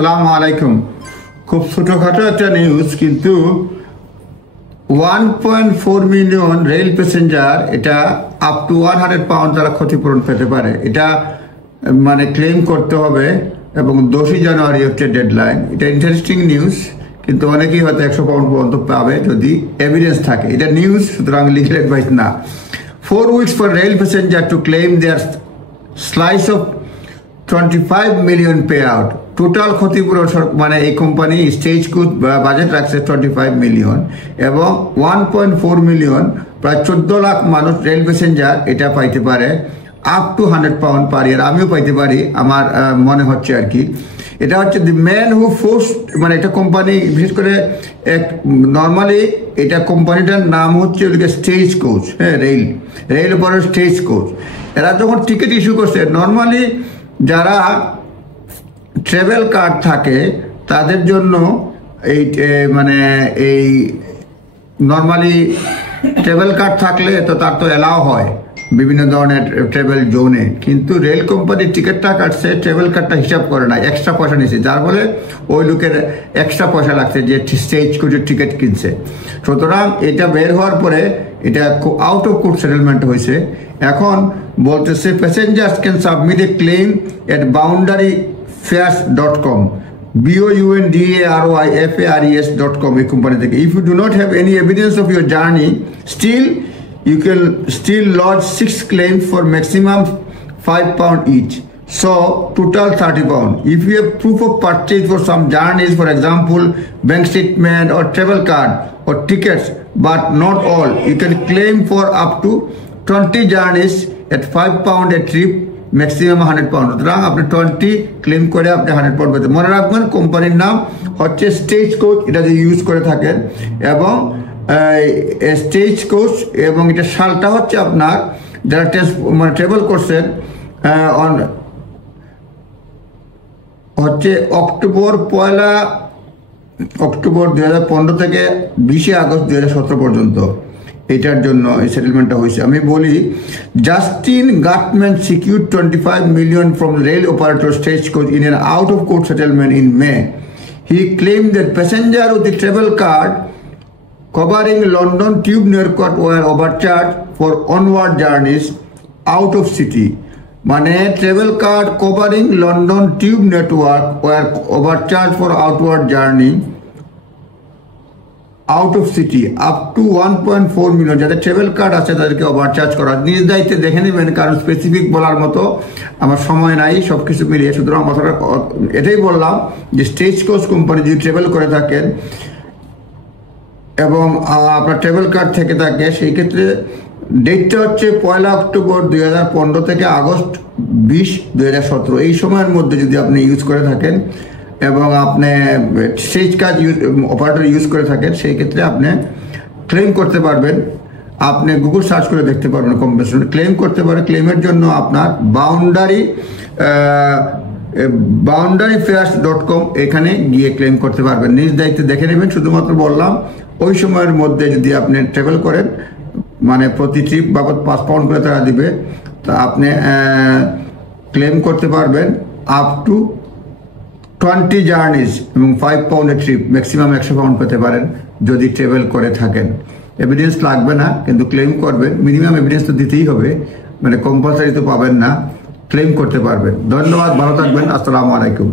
আসসালামু আলাইকুম। খুব ছোটখাটো একটা নিউজ, কিন্তু 1.4 মিলিয়ন রেল প্যাসেঞ্জার এটা আপ টু 100 পাউন্ড তারা ক্ষতিপূরণ পেতে পারে। এটা মানে ক্লেম করতে হবে এবং 10 জানুয়ারি হচ্ছে ডেডলাইন। এটা ইন্টারেস্টিং নিউজ, কিন্তু অনেকেই হয়তো 100 পাউন্ড পর্যন্ত পাবে যদি এভিডেন্স থাকে। এটা নিউজ, সুতরাং লিগেল অ্যাডভাইস না। 4 weeks for rail passenger to claim their slice of 25 million payout. Total ক্ষতিপূরণ মানে এই কোম্পানি স্টেজ কোচ বাজেট রাখছে 25 মিলিয়ন এবং 1.4 মিলিয়ন প্রায় 14 লাখ মানুষ রেল প্যাসেঞ্জার এটা পাইতে পারে আপ টু 100 পাউন্ড পার ইয়ার। আমিও পাইতে পারি, আমার মনে হচ্ছে আর কি। এটা হচ্ছে দি ম্যান হু ফোর্স, মানে এটা কোম্পানি বিশেষ করে এক নর্মালি এটা কোম্পানিটার নাম হচ্ছে ওদিকে স্টেজ কোচ, হ্যাঁ, রেল উপরে স্টেজ কোচ। এরা যখন টিকিট ইস্যু করছে, নর্মালি যারা ট্রাভেল কার্ড থাকে তাদের জন্য এই মানে এই নর্মালি ট্রাভেল কার্ড থাকলে তো তার তো অ্যালাউ হয় বিভিন্ন ধরনের ট্রাভেল জোনে, কিন্তু রেল কোম্পানির টিকিটটা কাটছে, ট্রাভেল কার্ডটা হিসাব করে না, এক্সট্রা পয়সা নিয়েছে, যার ফলে ওই লোকের এক্সট্রা পয়সা লাগছে যে স্টেজ কোচের টিকিট কিনছে। সুতরাং এটা বের হওয়ার পরে এটা আউট অফ কোর্ট সেটেলমেন্ট হয়েছে। এখন বলতেছে passengers can submit a claim at boundaryfares.com boundaryfares.com এই কোম্পানি থেকে। If you do not have any evidence of your journey, still you can still lodge 6 claims for maximum 5 pound each, so total 30 pound. If you have proof of purchase for some journeys, for example bank statement or travel card or tickets, but not all, you can claim for up to 20 journeys at 5 pound a trip, maximum 100 pound. সুতরাং আপনি 20 claim করে আপনি 100 pound পেতে। মনে রাখবেন কোম্পানির নাম হচ্ছে স্টেজ কোচ, এটা যে ইউজ করে থাকেন, এবং স্টেজ কোচ, এবং এটা সালটা হচ্ছে আপনার যারা মানে ট্রাভেল করছেন হচ্ছে অক্টোবর 2015 থেকে 20 আগস্ট 2017 পর্যন্ত। এটার জন্য এই সেটেলমেন্টটা হয়েছে। আমি বলি, Justin Gutmann secured 25 million from rail operator Stagecoach in an out of court settlement in May. He claimed that passenger with the travel card covering London Tube Network were overcharged for onward journeys out of city. মানে travel card covering London Tube Network were overcharged for outward journey out of city up to 1.4 million. যাদের travel card আছে তাদেরকে overcharge করা। নিজ দায়িত্বে দেখে নেবেন, কারণ স্পেসিফিক বলার মতো আমার সময় নাই সব কিছু মিলিয়ে। সুতরাং কথাটা এটাই বললাম যে স্টেজ কোচ কোম্পানি যদি ট্রাভেল করে থাকেন এবং আপনার ট্রাভেল কার্ড থেকে থাকে, সেই ক্ষেত্রে ডেটটা হচ্ছে 1 অক্টোবর 2015 থেকে আগস্ট 20, 2017 এই সময়ের মধ্যে যদি আপনি ইউজ করে থাকেন এবং আপনি স্টেজ কার্ড অপারেটর ইউজ করে থাকেন, সেই ক্ষেত্রে আপনি ক্লেম করতে পারবেন। আপনি গুগল সার্চ করে দেখতে পারবেন কম্পেনসেশন ক্লেম করতে পারেন। ক্লেমের জন্য আপনার boundaryfares.com এখানে গিয়ে ক্লেম করতে পারবেন। নিজ দায়িত্বে দেখে নেবেন। শুধুমাত্র বললাম ওই সময়ের মধ্যে যদি আপনি ট্রাভেল করেন, মানে প্রতি ট্রিপ বাবদ 5 পাউন্ড করে তারা দিবে, তা আপনি ক্লেম করতে পারবেন আপ টু 20 জার্নিজ এবং 5 পাউন্ডের ট্রিপ, ম্যাক্সিমাম 100 পাউন্ড পেতে পারেন যদি ট্রাভেল করে থাকেন। এভিডেন্স লাগবে না, কিন্তু ক্লেম করবেন। মিনিমাম এভিডেন্স তো দিতেই হবে, মানে কম্পালসারি তো পাবেন না, ক্লেম করতে পারবেন। ধন্যবাদ, ভালো থাকবেন। আসসালামু আলাইকুম।